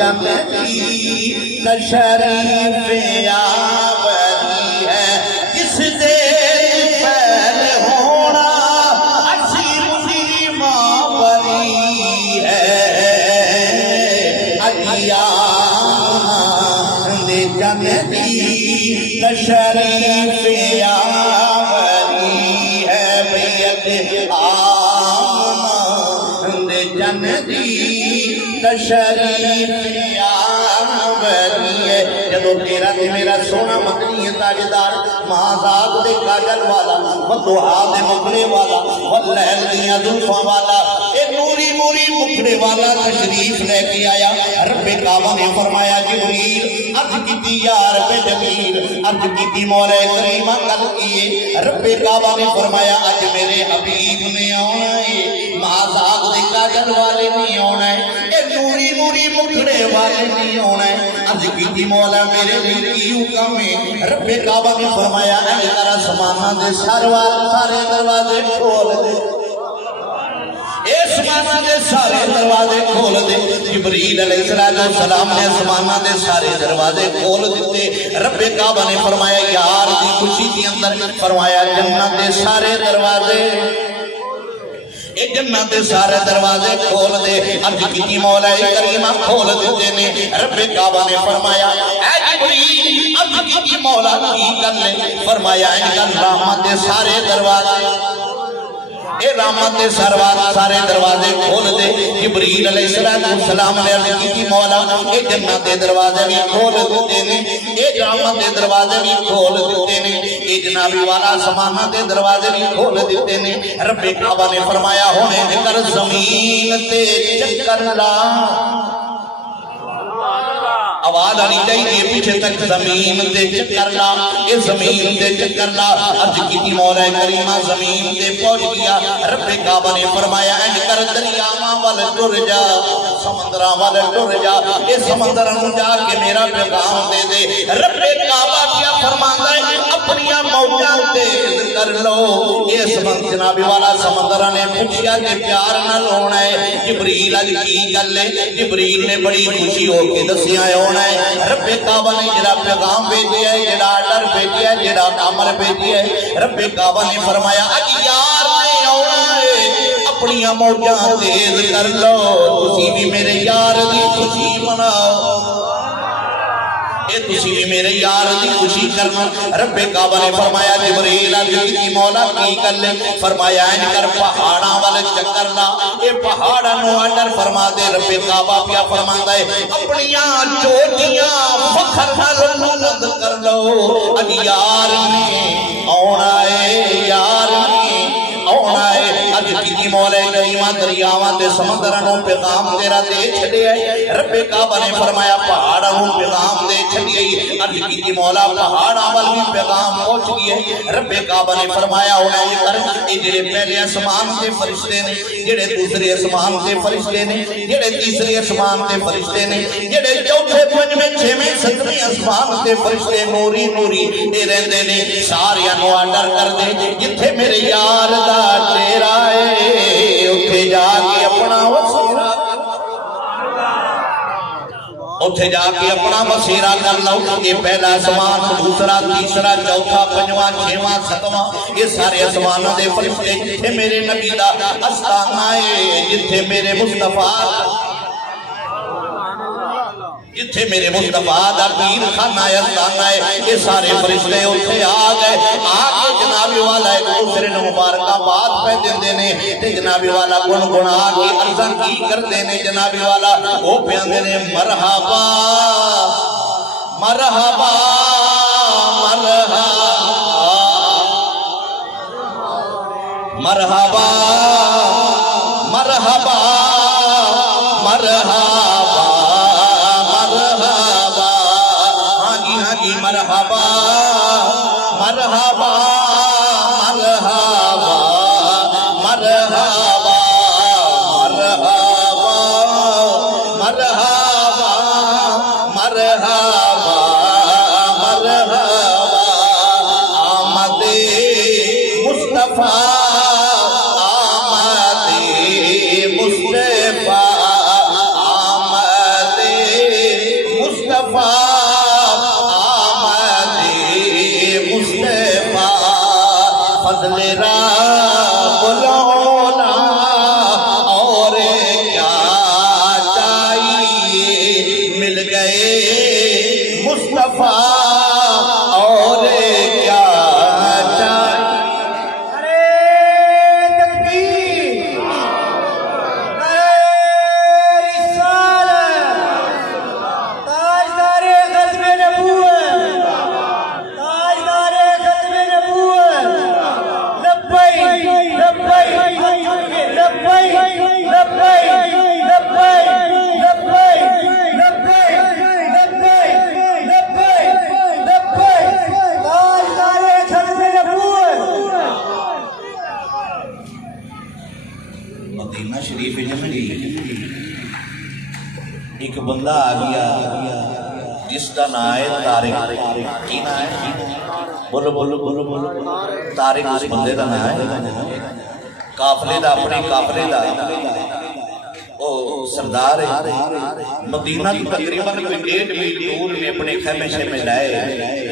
چند کی تشریف آوری ہے کس دیر پہل ہونا اسی ماں بری ہے چند کی تشریف آوری ہے بیت جن دی تشریف آوری ہے جدو تیرا تے میرا سونا مدنی تاجدار مہازاد دے کاجل والا ودعا دے مکڑے والا واللیل دیاں زلفاں والا اے نوری نوری مکڑے والا تشریف لے کے آیا رب کعبہ نے فرمایا جبریل عرض کیتی یا رب جمیل عرض کیتی مولا کریمہ کل کیے رب کعبہ نے فرمایا اج میرے حبیب نے آنا ہے مہازاد دے کاجل والے نہیں آنا ہے اے نوری نوری مکڑے والے نہیں آنا ہے عرض کیتی مولا میرے لیے کی حکم ہے رب کعبہ نے فرمایا اے ترا سمانہ دے سارے دروازے کھول دے اسمانہ دے سارے دروازے کھول دے جبریل علیہ السلام نے اسمانہ دے سارے دروازے کھول دیتے رب کعبہ نے فرمایا یار دی خوشی کے اندر فرمایا جنت دے سارے دروازے اے جنت دے سارے دروازے کھول دے عرض کیتی مولا کریمہ کھول دیتے نے رب کعبہ نے فرمایا اے جبریل عرض کیتی مولا کی کر لے فرمایا ان رحمت دے سارے دروازے اے رحمت دے سارے دروازے کھول دے جبریل علیہ السلام نے عرض کیتی مولا اے جنت دے دروازے بھی کھول دیتے نے اے رحمت دے دروازے بھی کھول دیتے نے اے جنابی والا سمانہ دے دروازے بھی کھول دیتے نے رب کعبہ نے فرمایا ہونے کر زمین تے چکر لا آواز آنی چاہیے پیچھے تک زمین دے چکر لا اے زمین دے چکر لا عرض کیتی مولا کریمہ زمین دے پہنچ گیا رب کعبہ نے فرمایا این کر دریاواں وال ٹر جا سمندراں وال ٹر جا اے سمندراں جا کے میرا پیغام دے دے رب کعبہ کیا فرماندا ہے اپنیاں موجاں تیز کر لو اس وقت جناب والا سمندراں نے پوچھیا کہ پیار نال ہونا ہے جبریل اج کی گل ہے جبریل نے بڑی خوشی ہو کے دسیا ہے رب کعبہ نے جڑا پیغام بھیجیا ہے جڑا آرڈر بھیجیا ہے جڑا امر بھیجیا ہے رب کعبہ نے فرمایا اج یار نے آنا ہے اپنیاں موجاں تیز کر لو تسی بھی میرے یار دی خوشی مناؤ اے تسی بھی میرے یار دی خوشی کرنا رب کعبہ نے فرمایا جبریل کی مولا کی کر لے فرمایا ان کر پہاڑاں والے چکر لا اے پہاڑاں نو آرڈر فرما دے رب کعبہ کیا فرماندا ہے اپنیاں چوٹیاں فخر نال بلند کر لو اج یار نے آنا ہے یار نے آنا ہے اج کی مولا کریمہ دریاواں تے سمندراں نو پیغام تیرا دے چھڈیا ہے رب کعبہ نے فرمایا پہاڑاں نو پیغام دے چھڈیا عرض کی مولا پہاڑاں وال بھی پیغام پہنچ گئی ہے رب کعبہ نے فرمایا ہونا یہ کر اے جڑے پہلے آسمان تے فرشتے نے جڑے دوسرے آسمان تے فرشتے نے جڑے تیسرے آسمان تے فرشتے نے جڑے چوتھے پنجویں چھویں ستویں آسمان تے فرشتے نوری نوری اے رہندے نے سارے نو آرڈر کر دے جتھے میرے یار دا ڈیرا ہے اوتھے جا کے اپنا وسیلہ اتھے جا کے اپنا مسیرہ کر لو یہ پہلا آسمان دوسرا تیسرا چوتھا پنجواں چھواں ستواں یہ سارے آسمانوں دے فرشتے جتھے میرے نبی دا آستانہ ہے جتھے میرے مصطفیٰ جتھے میرے مصطفیٰ دا پیر خانہ آستانہ ہے یہ سارے فرشتے اتھے آ گئے آگے جناب والا ایک دوسرے نے مبارکہ بات پہ دن دینے تے جناب والا گن گنا کی عرضان کی کر دینے جناب والا وہ پیان دینے مرحبا مرحبا مرحبا مرحبا مرحبا مرحبا مرحبا مرحبا مرحبا مرحبا مرحبا مرحبا مرحبا مرحبا آمد مصطفیٰ آمد مصطفیٰ آمد مصطفیٰ اور کیا چاہیے. مدینہ شریف ایک بندہ آ گیا جس کا نام ہے طارق. کی نام ہے؟ بولو بولو بولو بولو. طارق اس بندے کا نام ہے. قافلے دا اپنے قافلے دا او سردار ہے. مدینہ کی تقریباً کوئی 1.5 میل دور میں اپنے خیمے شیمے لائے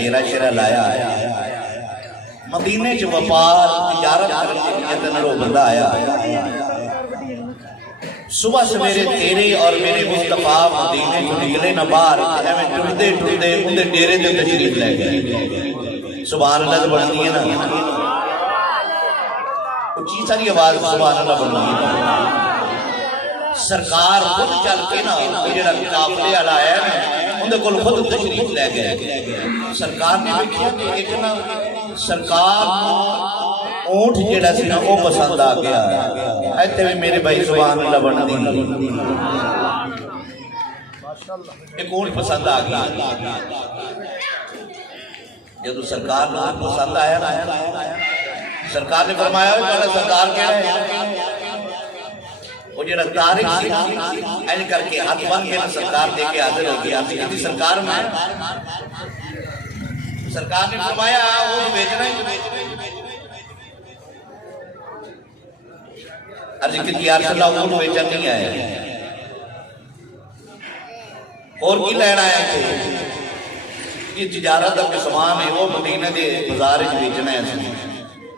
ڈیرا شیرا لایا. مدینے چ وپار تجارت کرنے کی نیت نال وہ بندہ آیا. صبح سویرے تیرے اور میرے مصطفیٰ مدینے کو نکلے نہ باہر ہمیں ٹردے ٹردے اندھے ڈیرے دے تشریف لے گئے. سبحان اللہ تو بڑھتی ہے نا. اچھی ساری آواز سبحان اللہ بڑھتی ہے. سرکار خود چل کے نا جڑا قافلے والا آیا نا اندھے کول خود تشریف لے گئے. سرکار نے دیکھا کہ ایک نا سرکار اونٹ جڑا سی نا وہ پسند آ گیا. ایتھے بھی میرے بھائی سبحان اللہ بڑھتی ہے. ایک اونٹ پسند آ گیا. جب سرکار نے پسند آیا نا سرکار نے فرمایا بڑا سردار کہہ رہے ہیں وہ جڑا طارق سی این کر کے ہاتھ بن کے سرکار دے کے حاضر ہو گیا. سرکار میں سرکار نے فرمایا وہ بیچنا ہی عرض کی یا رسول اللہ وہ بیچن نہیں آیا اور کی لینا آیا تھے. یہ تجارت کا سامان ہے وہ مدینہ دے بازار وچ بیچنا ہے.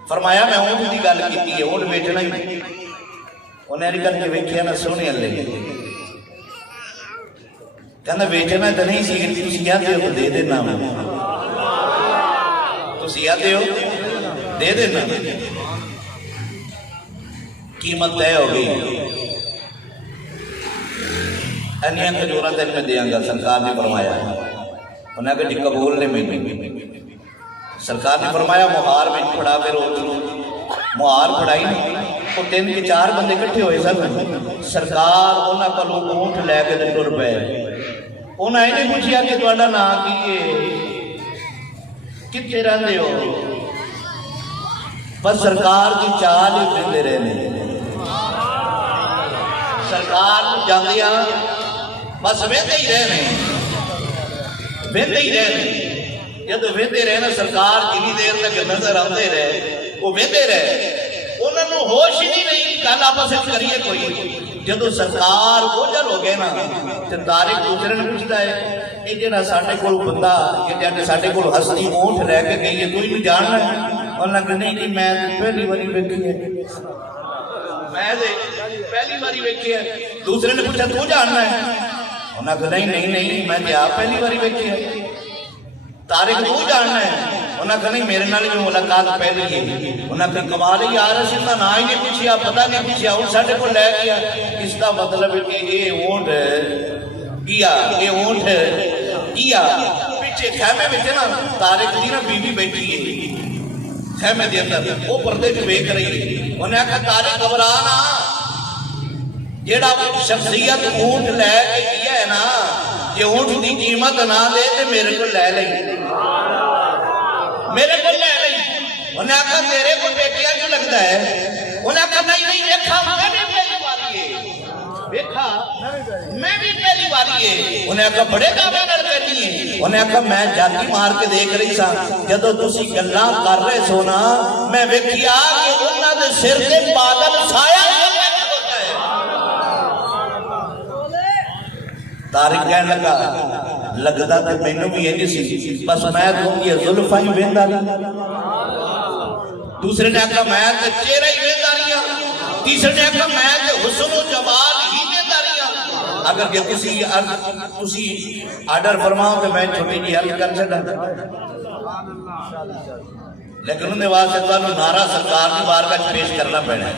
فرمایا میں اونٹ دی گل کیتی ہے اونٹ بیچنا ہی نہیں. انہیں کر کے ویکھیا نہ سونے والے کہنا بیچنا تو نہیں سی تسی آتے ہو دے دینا. تسی آتے ہو دے دینا. قیمت طے ہو گئی. انیاں کھجوراں تک میں دیاں گا سرکار نے فرمایا. انہیں کہا جی قبول نے میں سرکار نے فرمایا مہار میں پڑھا پھر مہار پڑھائی وہ 3 کے 4 بندے کٹھے ہوئے سن. سرکار انہاں کولوں اونٹ لے کے ٹر پئے. انہاں یہ نہیں پوچھیا کہ تہاڈا نام کی ہے کتنے رہندے ہو بس سرکار کی چال ہی پھرتے رہنے. سرکار جاندیاں بس ویندے ہی رہنے ویندے ہی رہنے. جب ویندے رہنا سرکار جنی دیر تک نظر آتے رہے وہ ویندے رہے. انہوں نے ہوش ہی نہیں گل آپس کریے کوئی. جدو سرکار اوجل ہو گئے نا تو طارق دوسرے نے پوچھتا ہے یہ جڑا ساڈے کول بندہ یہ ساڈے کول ہستی اونٹ لے کے گئی ہے کوئی نہیں جاننا ہے. انہوں نے کہا نہیں میں پہلی باری ویکھی ہے میں پہلی باری ویکھی ہے. دوسرے نے پوچھا تو جاننا ہے. انہوں نے کہا نہیں نہیں میں آپ پہلی باری ویکھی ہے. طارق تو جاننا ہے. انہوں نے کہا نہیں میرے نال جو ملاقات پہلی ہے. انہوں نے کہا کمال ہے یار اس کا نام ہی نہیں پوچھیا پتہ نہیں پوچھیا وہ ساڈے کو لے گیا. اس کا مطلب ہے کہ یہ اونٹ گیا یہ اونٹ گیا. پیچھے خیمے میں نا طارق دی نا بیوی بیٹھی ہے خیمے دے اندر وہ پردے جو ویکھ رہی ہے. انہوں نے کہا طارق گھبرا نہ جیڑا شخصیت اونٹ لے کے گیا ہے نا یہ اونٹ دی قیمت نہ دے تو میرے کو لے لیں میرے کو لے لیں. انہوں نے کہا تیرے کو بیٹیا جو لگتا ہے. انہوں نے کہا نہیں دیکھا میں بھی پہلی باری ہے دیکھا میں بھی پہلی باری ہے. انہوں نے کہا بڑے دعوے نال کہتی ہے. انہوں نے کہا میں جاتی مار کے دیکھ رہی سا جدو تسی گلاں کر رہے سو نا میں ویکھیا کہ انہاں دے سر تے بادل سایہ طارق کہنے لگا لگتا تو مینوں بھی یہ نہیں سی بس میں تم یہ زلفاں ہی ویندا رہی. دوسرے نے کہا میں تو چہرہ ہی ویندا رہی. تیسرے نے کہا میں تو حسن و جمال ہی ویندا رہی. اگر کہ تسی آرڈر فرماؤ تو میں چھوٹی جی عرض کر چڑھا لیکن انہیں واسطے تو نعرہ سرکار کی بارگاہ وچ پیش کرنا پڑنا ہے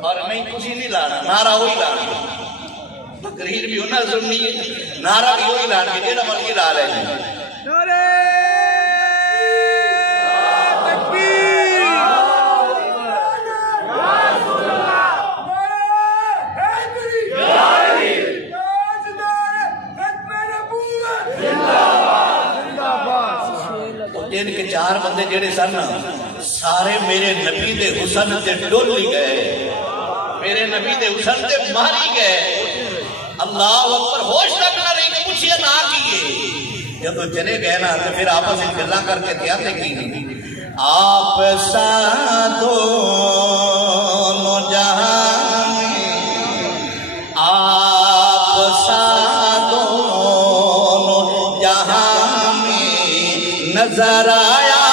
اور نہیں تسی نہیں لانا نعرہ وہی لانا تقریر بھی ہونا سننی ہے نعرہ بھی وہی لانا ہے جیڑا مرضی لا لے جن کے چار بندے جڑے سن سارے میرے نبی دے حسن تے ڈولی گئے میرے نبی دے حسن تے ماری گئے اللہ اکبر ہوش تک نہ رہی کہ پوچھئے نہ کیے جب تو چلے گئے نا تو پھر آپس میں گلا کر کے کیا دیکھی آپ سا دونوں جہاں میں آپ سا دونوں جہاں میں نظر آیا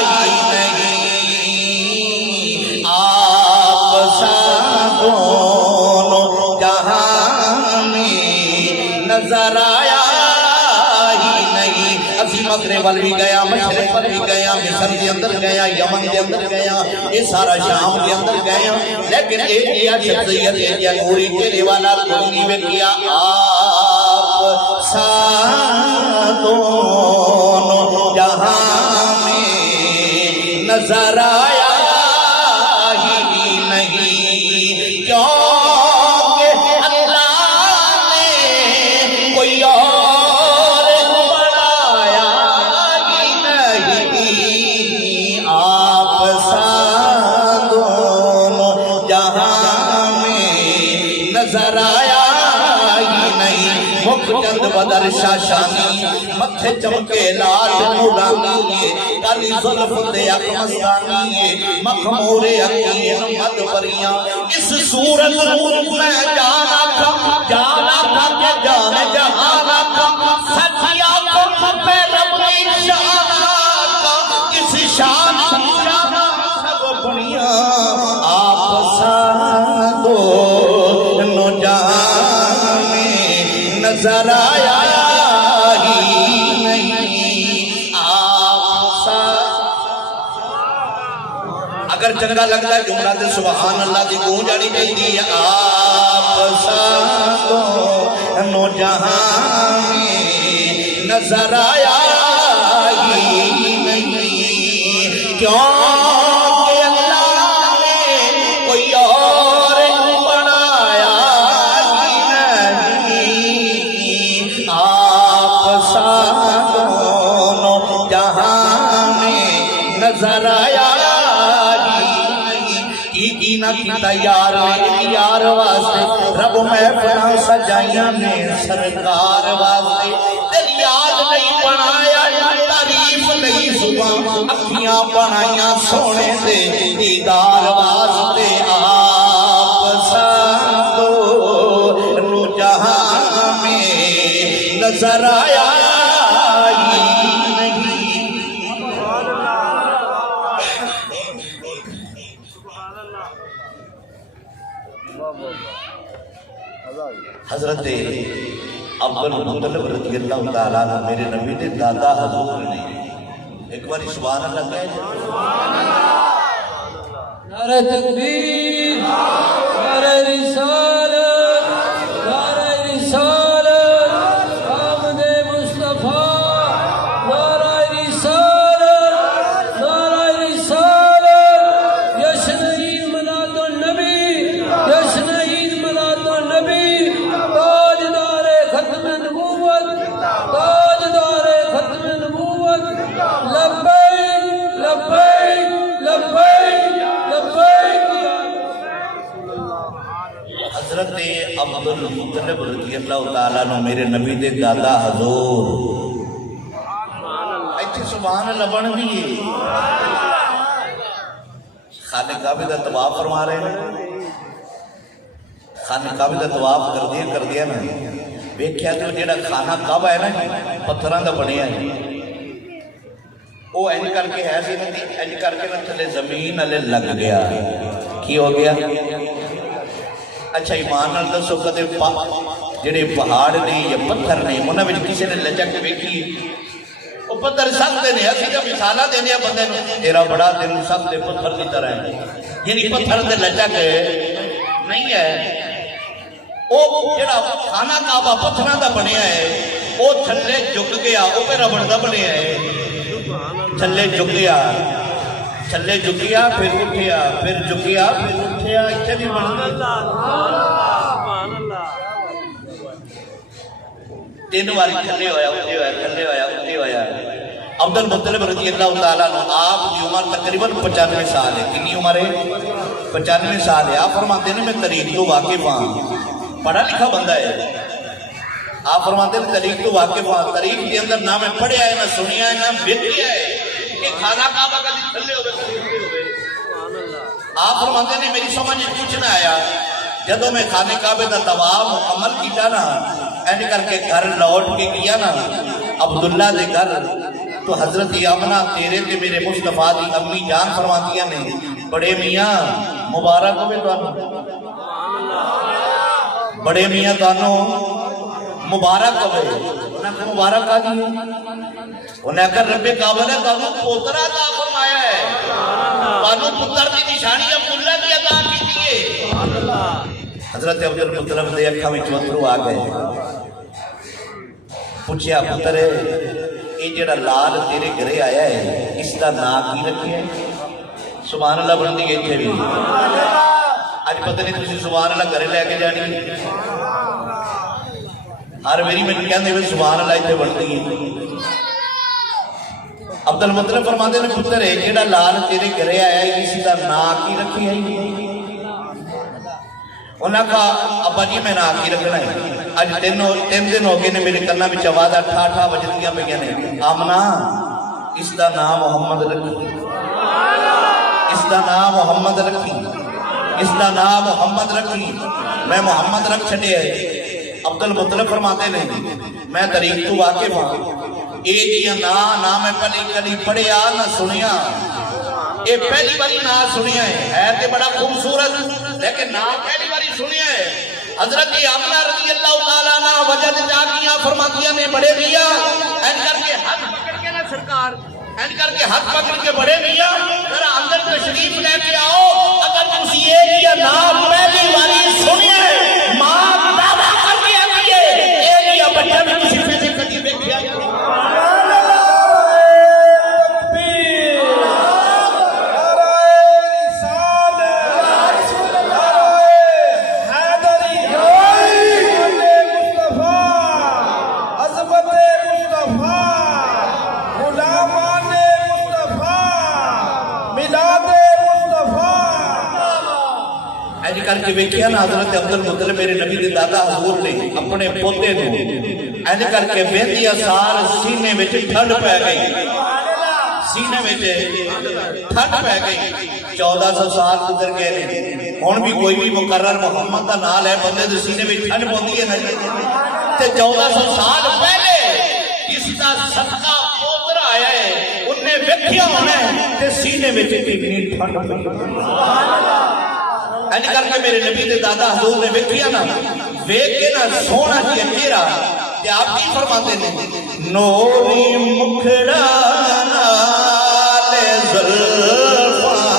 ہی نہیں آپ سا دونوں جہاں میں نظر آیا ہی نہیں اسی مغرب وال بھی گیا مشرق وال بھی گیا مصر کے اندر گیا یمن کے اندر گیا یہ سارا شام کے اندر گیا لیکن ایک یا شخصیت ایک یا نوری کے لیوانا کوئی نہیں میں کیا آپ سا دونوں جہاں میں نظر آیا ہی نہیں کیونکہ اللہ نے کوئی اور بنایا ہی نہیں آپ سا دونوں جہاں میں نظر آیا ہی نہیں مکھ چند بدر شاشانی متھے چمکے لال نورانی کالی ظلف دے اقمستانی مخمور یقین مد پریاں اس صورت میں جانا تھا کہ جان جہانا تھا سچیا کو پہ رب کی شانا تھا اس شان سب بنیا آپ سا دونوں جہاں میں نظر آیا ہی نہیں آپ سا اگر چنگا لگتا ہے جملہ دے سبحان اللہ دی گونج آنی چاہیے آپ سا دونوں جہاں میں نظر آیا ہی نہیں کیونکہ اللہ نے کوئی اور بنایا ہی نہیں آپ سا دونوں جہاں میں نظر آیا کی نہ کیتا یار یار واسطے رب محفلاں سجائیاں نے سرکار واسطے دل یاد نہیں بنایا تعریف نہیں زبان اکھیاں بنائیاں سونے دے دیدار واسطے آپ سا دونوں جہاں میں نظر آیا ہی نہیں حضرت عبدالمطلب رضی اللہ تعالیٰ عنہ میرے نبی نے دادا حضور نے ایک بار سبحان اللہ کہے نعرہ تکبیر نعرہ رسالت نعرہ رسالت آمد مصطفیٰ نعرہ رسالت نعرہ رسالت جشن عید میلاد النبی جشن عید میلاد النبی تاجدار ختم نبوت تاجدار ختم نبوت لبیک لبیک لبیک لبیک حضرت عبدالمطلب رضی اللہ تعالیٰ عنہ میرے نبی دے دادا حضور ایتھے سبحان اللہ بن بھی خانہ کعبہ دا طواف فرما رہے ہیں خانہ کعبہ دا طواف کر دیا نا ویکھیا تو جیڑا خانہ کعبہ ہے نا پتھراں دا بنیا ہے وہ اینج کر کے ہے سی نا اینج کر کے نا تھلے زمین والے لگ گیا کی ہو گیا اچھا ایمان نال دسو کدے جڑے پہاڑ نے یا پتھر نے انہاں وچ کسی نے لچک ویکھی؟ وہ پتھر سخت نے، اسی کا مثالاں دینے ہیں بندے نوں، تیرا بڑا دل سخت پتھر کی طرح ہے، یعنی پتھر تے لچک نہیں ہے۔ وہ جڑا خانہ کعبہ پتھراں دا بنیا ہے وہ تھلے جھک گیا، وہ پہ ربڑ دا بنیا ہے، تھلے جھک گیا، تھلے جھکیا پھر اٹھیا، پھر جھکیا پھر اٹھیا، اتنے بھی بن تین بار تھلے ہویا اٹھے ہویا، تھلے ہویا اٹھے ہویا۔ عبد المطلب رضی اللہ تعالیٰ عنہ آپ کی عمر تقریباً 95 سال ہے۔ کتنی عمر ہے؟ 95 سال ہے۔ آپ فرماتے ہیں میں تاریخ تو واقف ہوں، پڑھا لکھا بندہ ہے۔ آپ فرماتے ہیں تاریخ تو واقف ہوں، تاریخ کے اندر نہ میں پڑھیا ہے نہ سنیا ہے نہ دیکھیا ہے کہ خانہ کعبہ کا تھلے ہوئے۔ آپ فرماتے ہیں میری سمجھ کچھ نہ آیا، جدوں میں خانہ کعبے کا طواف مکمل کیتا نا، اینڈ کر کے گھر لوٹ کے کیا نا عبداللہ دے گھر، تو حضرت آمنہ تیرے تے میرے مصطفیٰ دی امی جان فرماتیاں نے بڑے میاں مبارک ہوئے توانوں، بڑے میاں توانوں مبارک ہوئے۔ انہیں کہ مبارک آ دیئے، انہیں کہ رب کعبہ نے توانوں پوترہ عطا فرمایا ہے، توانوں پتر دی نشانی عبداللہ دی عطا کی دیئے۔ حضرت عبد المطلب دے اکھا میں چوترو آ گئے، پوچھیا پتر یہ جڑا لال تیرے گھرے آیا ہے اس کا نام کی رکھی ہے؟ سبحان اللہ بن دی گئی تھے بھی آج پتہ نہیں تسی سبحان اللہ گھرے لے کے جانی، ہر میری میں کہنے ہوئے سبحان اللہ اتنے بن دی گئی۔ عبد المطلب فرماتے ہیں پتر ہے جڑا لال تیرے گھرے آیا ہے اس کا نام کی رکھی ہے؟ انہاں کہا ابا جی میں نام کی رکھنا ہے، آج تین دن ہو گئے نے میرے کرنا بھی چوادہ ٹھا بجدیاں پہ گئے نے، آمنہ اس کا نام محمد رکھی، اس کا نام محمد رکھی، اس کا نام محمد رکھی، میں محمد رکھ چھٹے ہے۔ عبد المطلب فرماتے نہیں میں طریق تو واقف ہوں، اے جی نہ میں کلی پڑھیا نہ سنیا، یہ پہلی باری نہ سنیا ہے تے بڑا خوبصورت لیکن نہ پہلی باری سنیا ہے۔ حضرت آمنہ رضی اللہ تعالیٰ عنہ وجد جاگیاں فرماتیاں میں بڑے میاں این کر کے ہاتھ پکڑ کے نا سرکار، این کر کے ہاتھ پکڑ کے بڑے میاں ذرا اندر تشریف لے کے آؤ، اگر تسی ایک یا نہ پہلی باری سنیا ہے ماں دعویٰ کر کے آئیے ایک یا بچہ بھی کسی پیسے کٹی بیکھیا کر کے ویکھیا نا حضرت عبد المطلب میرے نبی دے دادا حضور نے اپنے پوتے کو این کر کے ویندیا سار سینے وچ ٹھنڈ پہ گئی، سینے وچ ٹھنڈ پہ گئی۔ 1400 سال گزر گئے نے، ہن بھی کوئی بھی مقرر محمد دا نام ہے بندے دے سینے وچ ٹھنڈ پوندی ہے نا تے 1400 سال پہلے اس دا صدقہ پوترا آیا ہے انہیں ویکھیا ہونا ہے تے سینے وچ کتنی ٹھنڈ پئی۔ سبحان اللہ۔ این کر کے میرے نبی دے دادا حضور نے ویکھیا نا، ویکھ کے نا سونا جی چہرہ تے آپ کی فرماتے ہیں نوری مکھڑا نال زلفاں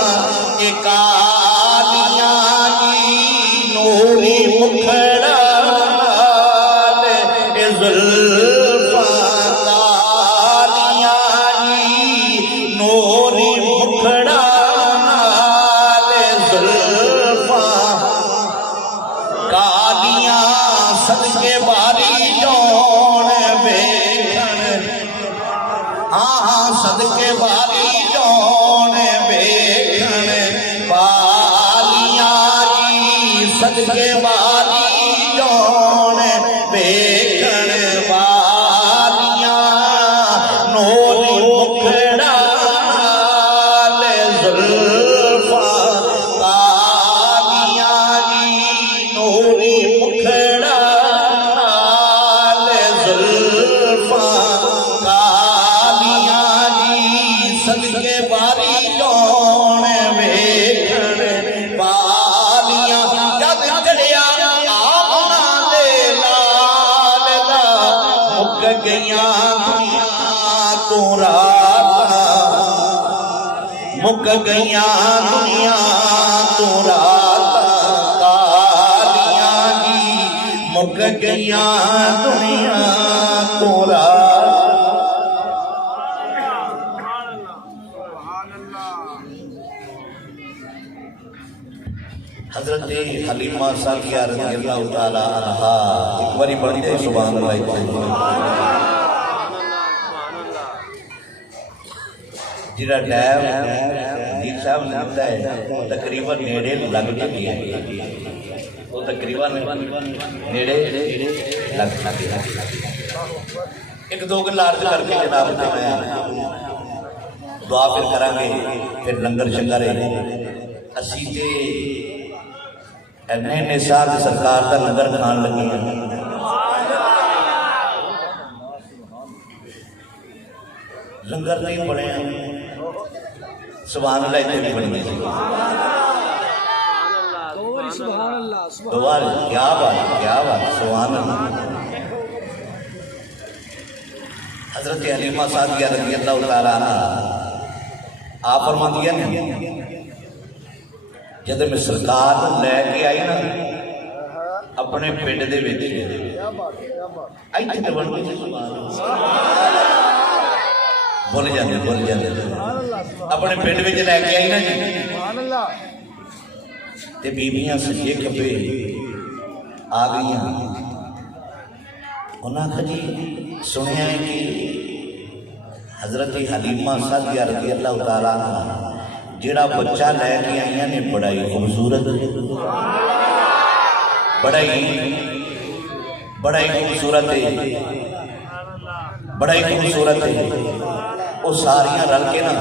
اے کالیاں جی، نوری مکھڑا نال اے زلفاں کالیاں جی، نوری مکھڑا صدقے باری جون بیکھن، ہاں صدقے باری جون بیکھن والیاں جی، صدقے باری جون بیکھن والیاں، نوری مکھڑا نال زلفاں کالیاں جی، نوری مکھڑا صدقے باری جون ویکھن والیاں، جد چڑھیا گئیاں دنیا تو راتاں مک گئیاں دنیا تو راتاں کالیاں جی مک گئیاں دنیا تو راتاں حضرت حلیمہ سعدیہ رضی اللہ تعالی عنہا ایک باری پڑھی دے سبحان اللہ جڑا ٹائم دیر صاحب لگتا ہے تقریباً نیڑے لگ چکی ہے وہ تقریباً نیڑے لگ چکی ہے ایک دو گل عرض کر کے جناب نے میں دعا پھر کریں گے پھر لنگر شنگر اسی تے اینے سال سرکار کا لنگر کھان لگی ہیں لنگر نہیں پڑے ہیں سبحان اللہ اتنے بھی بڑی گئی دوبارہ کیا بات سبحان اللہ حضرت حلیمہ سعدیہ رضی اللہ تعالیٰ عنہ آپ فرما دیا نہیں جب میں سرکار لے کے آئی نا اپنے پنڈ دے وچ ایتھے بن کے بول جاندے اپنے پنڈ وچ لے کے آئی نا جی تے بیبیاں سجے کھبے آ گئیاں انہاں کہا جی سنیا ہے کہ حضرت حلیمہ سعدیہ رضی اللہ تعالیٰ عنہ جڑا بچہ لے کے آئیاں نے بڑائی خوبصورت بڑائی خوبصورت ہے وہ ساریاں رل کے نا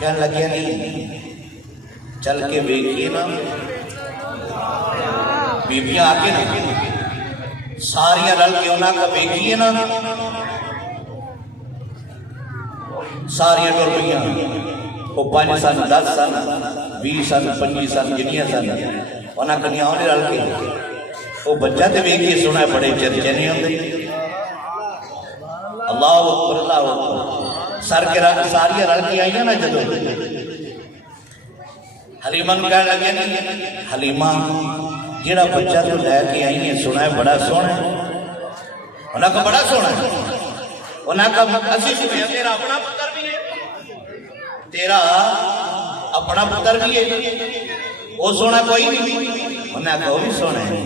کہنے لگے نہیں چل کے ویکھیے نا بیبیاں آ کے نا ساریاں رل کے انہاں کا ویکھیے نا ساریاں ٹر پئیاں وہ 5 سن 10 سن 20 سن 25 سن جنیاں سن انہاں کنیاں نے رل کے وہ بچہ تے ویکھ کے سنا بڑے چرچے نہیں ہوندے اللہ اکبر سر کے ساریاں رل کے آئیاں نا جدو حلیمہ نوں کہنے لگے نہیں حلیمہ جڑا بچہ تو لے کے آئی ہے سنا ہے بڑا سونا انہاں کا بڑا سونا انہاں کا اسی سنیا تیرا اپنا پتر بھی ہے تیرا اپنا پتر بھی ہے وہ سونا کوئی نہیں انہاں کا وہ بھی سونا ہے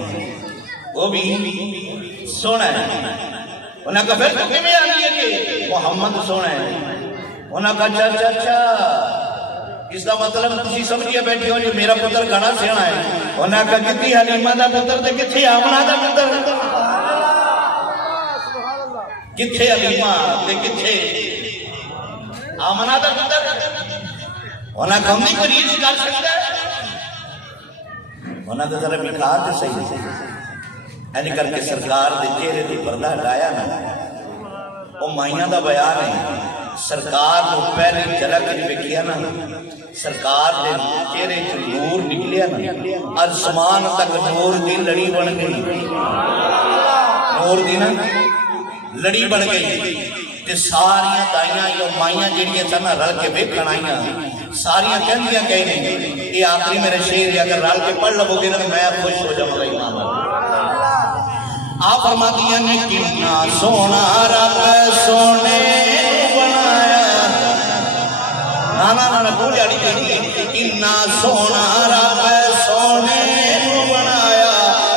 وہ بھی سونا ہے انہاں کا پھر تمہیں میں آئی ہے کہ محمد سونا ہے انہاں کا اچھا اس کا مطلب تسی سمجھیے بیٹھی ہو جو میرا پتر گھنا سینا ہے انہاں کا کتنی حلیمہ دا پتر تے کتھے آمنہ دا پتر کتھے حلیمہ تے کتھے آمنہ دا پتر انہاں کا ہم نہیں کوئی ریز کر سکتا ہے انہاں کا ذرا مٹھا تے صحیح اینی کر کے سرکار دے چہرے تے پردہ ہٹایا نا وہ مائیاں دا بیان ہے سرکار کو پہلے جھلک ویکھیا نا سرکار دے چہرے چ نور نکلیا نا آسمان تک نور دی لڑی بن گئی نور دی نا لڑی بن گئی تے ساریاں دائیاں یا مائیاں جڑیاں سن رل کے ویکھن آئیاں ساریاں کہندیاں کہنے یہ آخری میرے شعر اگر رل کے پڑھ لو گے نا میں خوش ہو جاؤں گا امام آپ فرماتی ہیں کتنا سونا رب سونے بنایا نا بھول جاڑی کہتی کتنا سونا رب سونے بنایا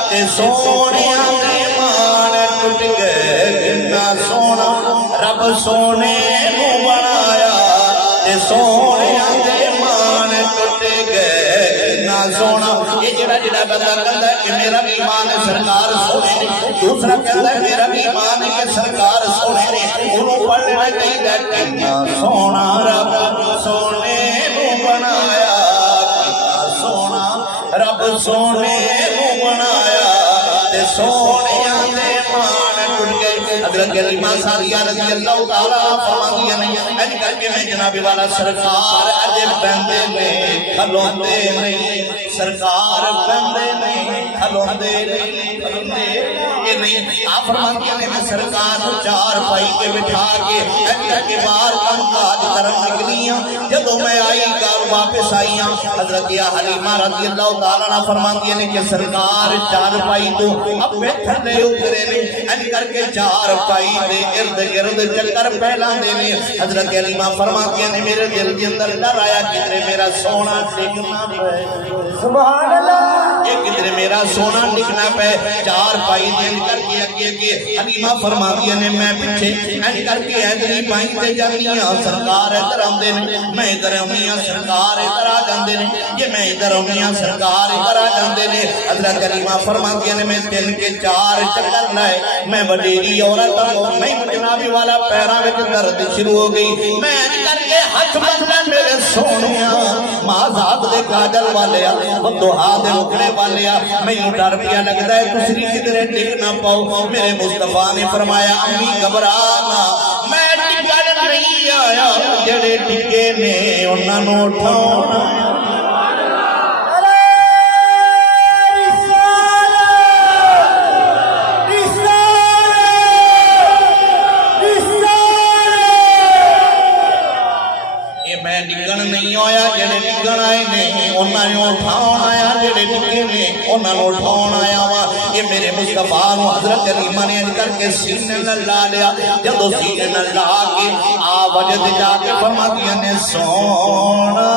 تے سونے دے مان ٹوٹ گئے کتنا سونا رب سونے بنایا تے سونے دے مان ٹوٹ گئے کتنا سونا یہ جڑا بندہ کہتا ہے کہ میرا بھی ایمان ہے سرکار سونے دوسرا کہتا ہے میرا بھی ایمان ہے کہ سرکار سونے انہوں پڑھنا چاہیے کتنا سونا رب سونے بنایا کتنا سونا رب سونے بنایا تے سونے دے مان ٹوٹ گئے حضرت علیمہ سعدیہ رضی اللہ تعالیٰ فرماندیاں نے ایج کر کے میں جناب والا سرکار اجے بندے میں کھلوندے نہیں سرکار بندے میں کھلوندے نہیں آپ فرماندیاں نے میں سرکار چار پائی کے بٹھا کے ایج کر کے باہر کام کاج کرم نکلیاں جدو میں آئی کار واپس آئیاں حضرت حلیمہ رضی اللہ تعالیٰ نے فرماندیاں نے کہ سرکار چار پائی تو اب بیٹھن دے اوپرے نے ایج کر کے چار پائی دے ارد گرد چکر پہلا دینے حضرت علیمہ فرماتی ہیں میرے دل کے اندر ڈر آیا کدھر میرا سونا ٹکنا پہ سبحان اللہ یہ کدھر میرا سونا ٹکنا پہ چار پائی دین کر کے اگے حلیمہ فرماتی ہیں میں پیچھے این کر کے ایدری پائی تے جانیاں سرکار ادھر آندے نے میں ادھر آنیاں سرکار ادھر آ جاندے نے یہ میں ادھر آنیاں سرکار ادھر آ جاندے نے حضرت علیمہ فرماتی ہیں میں دن کے چار چکر لائے میں وڈیری عورت ہوں میں جنابی والا پیرا میں درد شروع ہو گئی میں کر کے ہاتھ بندہ میرے سونیا مازاد دے کاجل والیا وہ دوہا دے اکڑے والیا میں یوں ڈر پیا لگتا ہے دوسری کدھرے ٹک نہ پاؤ میرے مصطفیٰ نے فرمایا امی گھبرانا میں ٹکن نہیں آیا جڑے ٹکے نے انہاں نوں اٹھاؤنا نہیں ہویا جڑے ٹکن آئے نے انہاں نوں اٹھاؤن آیا جڑے ٹکے نے انہاں نوں اٹھاؤن آیا وا یہ میرے مصطفیٰ نوں حضرت علیمہ نے کر کے سینے نال لا لیا جدوں سینے نال لا کے آ وجد جا کے فرماتی نے سونا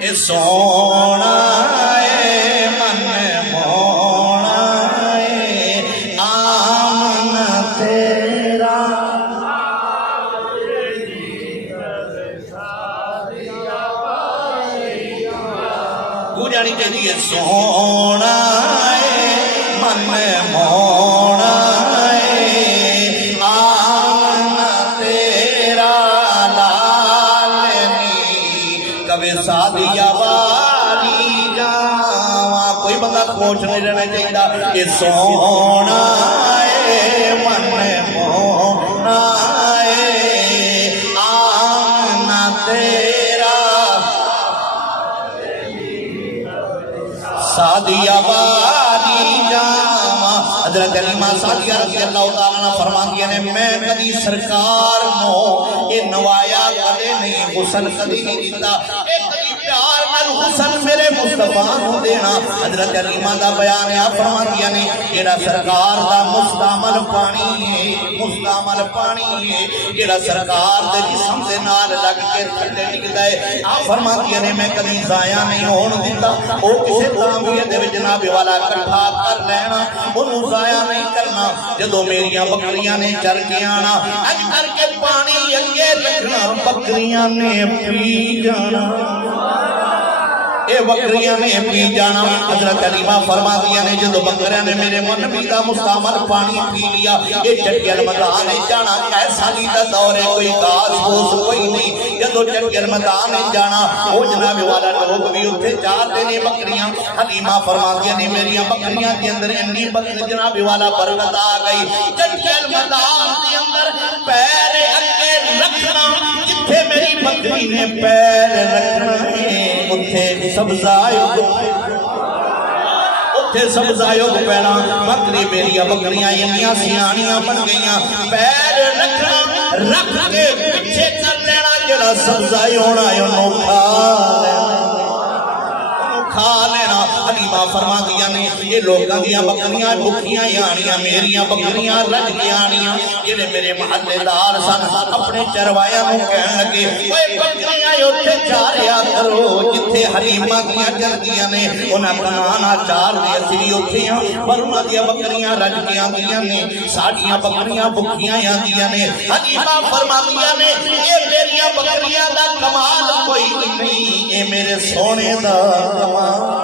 اے سونا اے من مونا اے آمن تیرا جانی چاہیے سونا من مونا آنا تیرا لالنی کبھی سادیا والی جاواں کوئی بندہ پوچھ نہیں رہنا چاہیے کہ سونا من مونا آنا تیرا سادیہ والی جاواں حضرت علیمہ سعدیہ رضی اللہ تعالیٰ فرماتی ہیں میں کدی سرکار نو یہ نوایا کدے نہیں غسل کدی نہیں دیتا ایک کدی پیار نال غسل میرے مصطفیٰ نو دینا حضرت علیمہ دا بیان ہے فرماتی ہیں جڑا سرکار دا مستعمل پانی ہے جڑا سرکار دے جسم دے نال لگ کے تھلے نکلدا ہے آپ فرماتی ہیں میں کدی ضائع نہیں ہون دیتا او کسے تانبیے دے وچ جناب والا اکٹھا کر لینا اونوں ضائع نہیں کرنا جدوں میریاں بکریاں نے چر کے آنا اج کر کے پانی اگے رکھنا بکریاں نے پی جانا اے بکریاں نے پی جانا حضرت علیمہ فرماتی ہیں جدو بکریاں نے میرے منبی دا مستعمل پانی پی لیا اے چٹیل میدان جانا ایسا لیدہ دور ہے کوئی گاس بوس کوئی نہیں جدو چٹیل میدان جانا وہ جناب والا لوگ بھی اتھے چار دینے بکریاں حلیمہ فرماتی ہیں میری بکریاں کے اندر انی بکری جناب والا برکت آ گئی چٹیل میدان کے اندر پیر اگے رکھنا جتھے میری بکری نے پیر رکھنا ہے اتھے سبزائیوں کو پینا بکری میری بکریاں انیاں سیانیاں بن گئیاں پیر رکھنا رکھ کے پچھے کر لینا جڑا سبزائی ہونا ہے انہوں کھا لینا حلیمہ فرما دیا نے یہ لوگاں دیاں بکریاں بکریاں آنیاں میریاں بکریاں رج کے آنیاں جنہیں میرے محلے دار سن اپنے چروایاں نوں کہن لگے اوے بکریاں اوتھے چاریا کرو جتھے حلیمہ دیاں جلدیاں نے انہاں بنانا چار دی اسی اوتھے پر انہاں دیاں بکریاں رج کے آندیاں نے ساڈیاں بکریاں بکھیاں آندیاں نے حلیمہ فرماندیاں نے اے میریاں بکریاں دا کمال کوئی نہیں اے میرے سونے دا کمال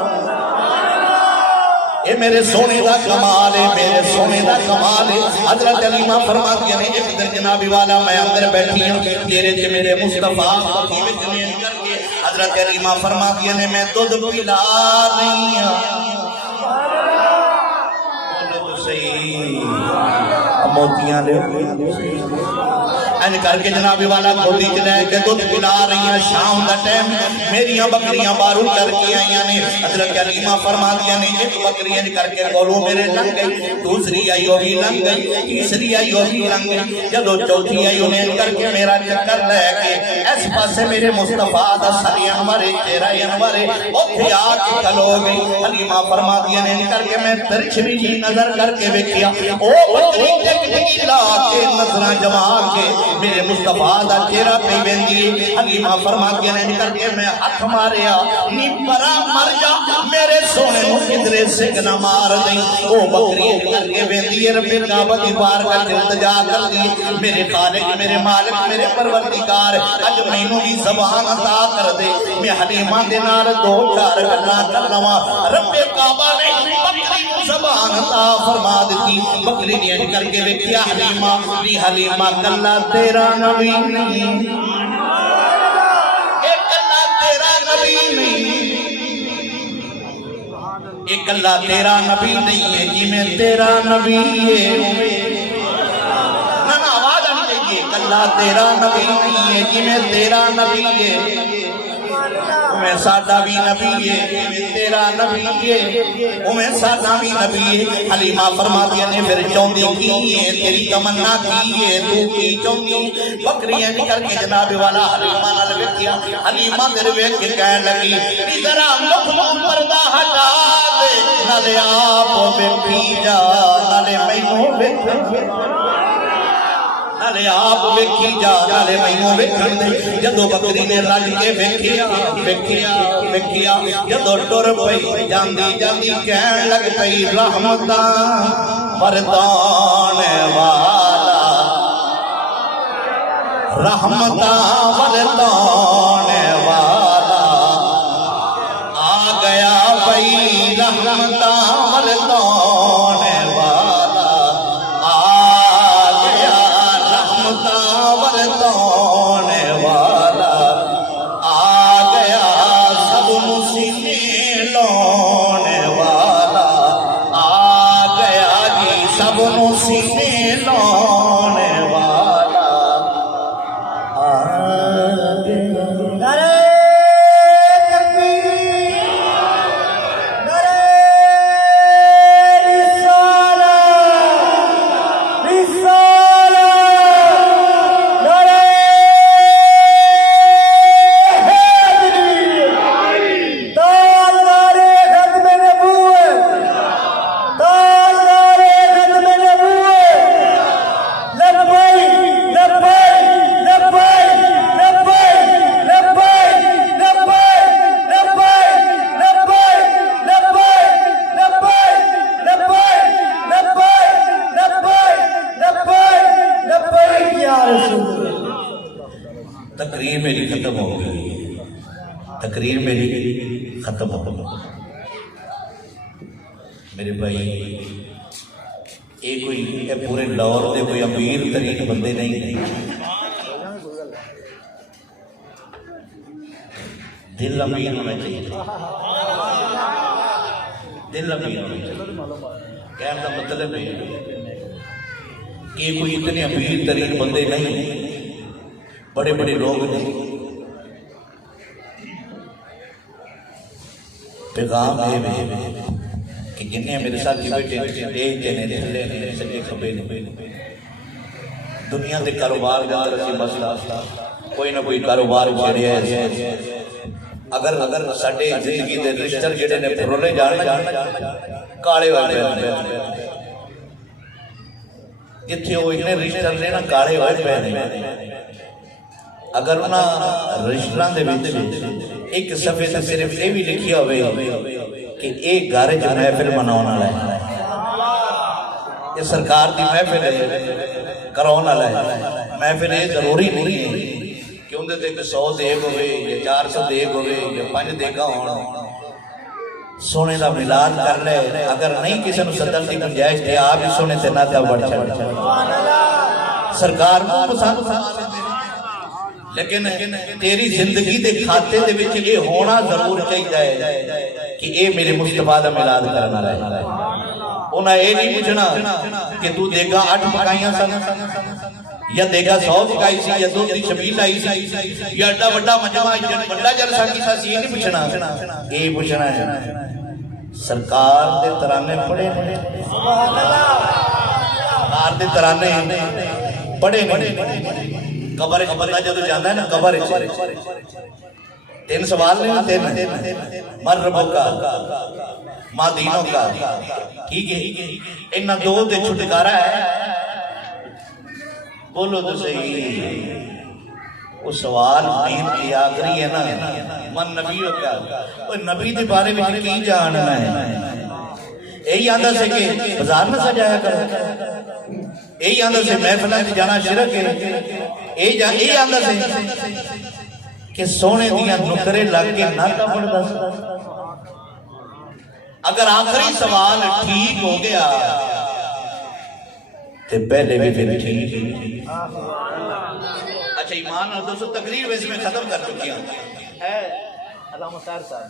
اے میرے سونے دا کمال ہے میرے سونے دا کمال ہے حضرت علیمہ فرماتی ہیں ایک دن جنابی والا میں اندر بیٹھی ہوں تیرے سے میرے مصطفیٰ حضرت علیمہ فرماتی ہیں میں دودھ پلا رہی ہوں موتیاں لے ان کر کے جناب والا گودی چ لے کے دودھ پلا رہی ہیں شام دا ٹائم میریاں بکریاں باہر چل کے آئیاں نے حضرت علیمہ فرماندیاں نے ایک بکری ان کر کے کولوں میرے لنگ گئی دوسری آئی وہ بھی لنگ گئی تیسری آئی وہ بھی لنگ گئی جدو چوتھی آئی انہیں ان کر کے میرا چکر لے کے اس پاسے میرے مصطفیٰ دا سری انورے تیرا انورے اوتھے آ کے کھلو گئی علیمہ فرماندیاں نے ان کر کے میں ترچھوی جی نظر کر کے ویکھیا او بکری ٹک ٹکی لا کے نظراں جما کے میرے مصطفیٰ دا چہرہ پہ ویندی حلیمہ فرماتی نے کر کے میں ہاتھ ماریا نی پرا مر جا میرے سونے نو کدرے سنگ نہ مار دیں او بکری کر کے ویندی رب کعبہ دی بار کا التجا کر دی میرے خالق میرے مالک میرے پروردگار اج مینوں بھی زبان عطا کر دے میں حلیمہ دے نال دو چار گلاں کر لواں رب کعبہ نے بکری نو زبان عطا فرما دتی بکری نے کر کے ویکھیا حلیمہ کلا تیرا نبی نہیں ایک اللہ تیرا نبی نہیں ایک اللہ تیرا نبی نہیں ہے جی میں تیرا نبی ہے نا آواز آنی چاہیے ایک اللہ تیرا نبی نہیں ہے جی میں تیرا نبی ہے میں سادہ بھی نبی ہے تیرا نبی ہے میں سادہ بھی نبی ہے حلیمہ فرماتی نے پھر چوندی کی ہے تیری تمنا کی ہے تو کی چوندی بکریاں نکل کے جناب والا حلیمہ نال ویکھیا حلیمہ تیرے ویکھ کے کہنے لگی ذرا مخ پردہ ہٹا دے نالے آپ ویکھی جا نالے مینوں ویکھ نالے آپ ویکھی جا نالے مینوں ویکھن دے جدو بکری نے رج کے ویکھیا جدو ٹر پئی جاندی جاندی کہن لگ پئی رحمتاں وردان والا رحمتاں وردان والا آ گیا بھئی رحمتاں وردان والا آ گیا رحمتاں وردان والا آ گیا سب مسینے لانے والا آ گیا جی سب مسینے لانے والا آ گیا نعرہ تکبیر نعرہ رسالت نعرہ حیدری تاجدار ختم نبوت تاجدار ختم نبوت لبیک لبیک لبیک لبیک لبیک لبیک لبیک لبیک لبیک لبیک لبیک لبیک لبیک یا رسول اللہ تقریر میری ختم ہو گئی تقریر میری ختم ہو گئی میرے بھائی یہ کوئی پورے لاہور دے کوئی امیر ترین بندے نہیں دل امیر ہونا چاہیے دل امیر ہونا چاہیے کہنے کا مطلب ہے کہ کوئی اتنے امیر ترین بندے نہیں بڑے بڑے لوگ نہیں پیغام ہے کہ جنہیں میرے ساتھی بیٹھے ایک جنے تھلے نے سجے کھبے نے دنیا دے کاروبار دا اسی مسئلہ کوئی نہ کوئی کاروبار چھڑیا ہے اگر ساڈے زندگی دے رشتہ جڑے نے پرولے جان کالے ہوئے جتھے وہ اتنے رشتہ نے نا کالے ہوئے پے اگر انہاں رشتہ دے وچ ایک صفحے تے صرف یہ بھی لکھیا ہوئے کہ ایک گھر جو محفل مناؤنا ہے یہ سرکار دی محفل ہے کرونا ہے محفل ہے ضروری نہیں ہے کہ اندھے تے 100 دیگ ہوئے یا 400 دیگ ہوئے یا 5 دیگا ہونا سونے دا ملاد کر لے اگر نہیں کسی نے صدر دی گنجائش تے آپ ہی سونے تے ناتا بڑھ چڑھ سرکار کو پسند لیکن تیری زندگی دے کھاتے دے وچ یہ ہونا ضرور چاہیے کہ اے میرے مصطفیٰ دا ملاد کرنا رہے انہیں یہ نہیں پوچھنا کہ تو دیگا 8 پکائیاں سن یا دیگا 100 پکائی سی یا 2 دی شبیل آئی سی یا اڈا بڑا مجمع بڑا جلسہ کی ساسی، یہ نہیں پوچھنا. یہ پوچھنا ہے سرکار دے ترانے پڑھے نہیں، سرکار دے ترانے پڑھے نہیں. قبر بندہ جدو جانا ہے نا قبر 3 سوال نہیں، 3 من ربک کا، ماں دینوں کا، ٹھیک ہے. انہاں 2 تے چھٹکارا ہے. بولو تو صحیح. وہ سوال دین کی آخری ہے نا، من نبیوں کا. وہ نبی دے بارے میں کی جاننا ہے؟ یہی آندہ سے کہ بازار میں سجایا کرو، یہی آندہ سے محفلہ کی جانا شرک ہے، یہی آندہ سے کہ سونے دیا نکرے لگ کے ناتا پڑ دا. اگر آخری سوال ٹھیک ہو گیا تو پہلے بھی پھر ٹھیک اچھا ایمان اور دوستو تقریر ویسے میں ختم کر چکی ہوں. علامہ طاہر صاحب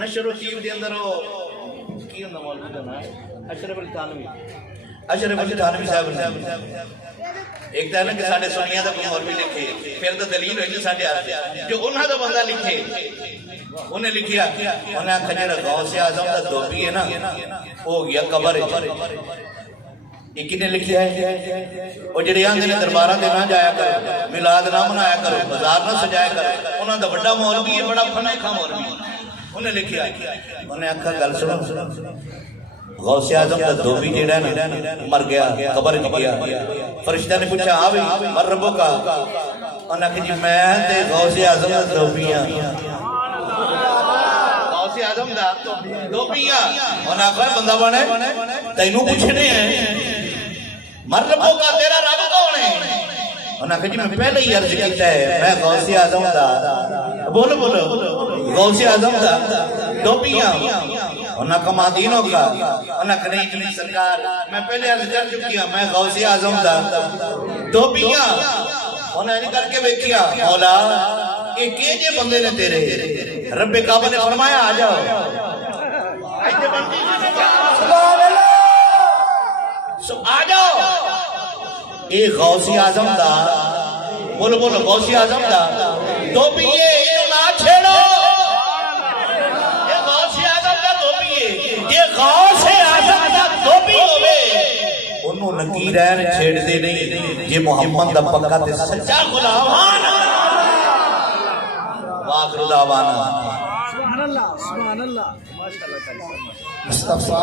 نشر و شیف دے اندر ہو کی ہوں مولوی کا نام اشرف علی تھانوی صاحب ایک تو ہے نا کہ ساڑھے سنیاں دا کوئی مولوی لکھے پھر تو دلیل ہوئی ساڑھے آتے جو انہاں دا بندہ لکھے انہیں لکھیا انہیں کھجر غوث اعظم دا دوبی ہے نا ہو گیا قبر. یہ کنے لکھیا ہے وہ جڑے آندے نے درباراں دے نہ جایا کرو، میلاد نہ منایا کرو، بازار نہ سجایا کرو. انہاں دا بڑا مولوی ہے، بڑا فنیخا مولوی. انہیں لکھیا انہیں آکھا گل سنو غوث اعظم دا دھوبی جیڑا نا مر گیا قبر گیا. فرشتہ نے پوچھا آوی مر ربو کا؟ انہیں کہا جی میں تے غوث اعظم دا دھوبی ہاں. غوث اعظم دا دھوبی ہاں. انہیں کہا بندہ بنے تینوں پوچھنے ہیں مر ربو کا تیرا رب کون ہے؟ انہیں کہا جی میں پہلے ہی عرض کیتا ہے میں غوث اعظم دا بولو غوث اعظم دا دھوبی ہاں. انہاں کا ماں دینوں کا. انہاں کا نہیں سرکار میں پہلے عرض کر چکی ہوں میں غوث اعظم دا دھوبی ہاں. انہاں نے کر کے بیکھیا مولا یہ کیجے بندے نے تیرے؟ رب کعبہ نے فرمایا آ جاؤ. آ جاؤ. اے غوث اعظم دا بولو غوث اعظم دا دھوبی ہے، انہوں نہ چھیڑو. یہ غوث اعظم دا دھوبی ہوئے انہوں نکیرین چھیڑ دے نہیں. یہ محمد دا پکا تے سچا غلام. واخر دعوانا سبحان اللہ مصطفیٰ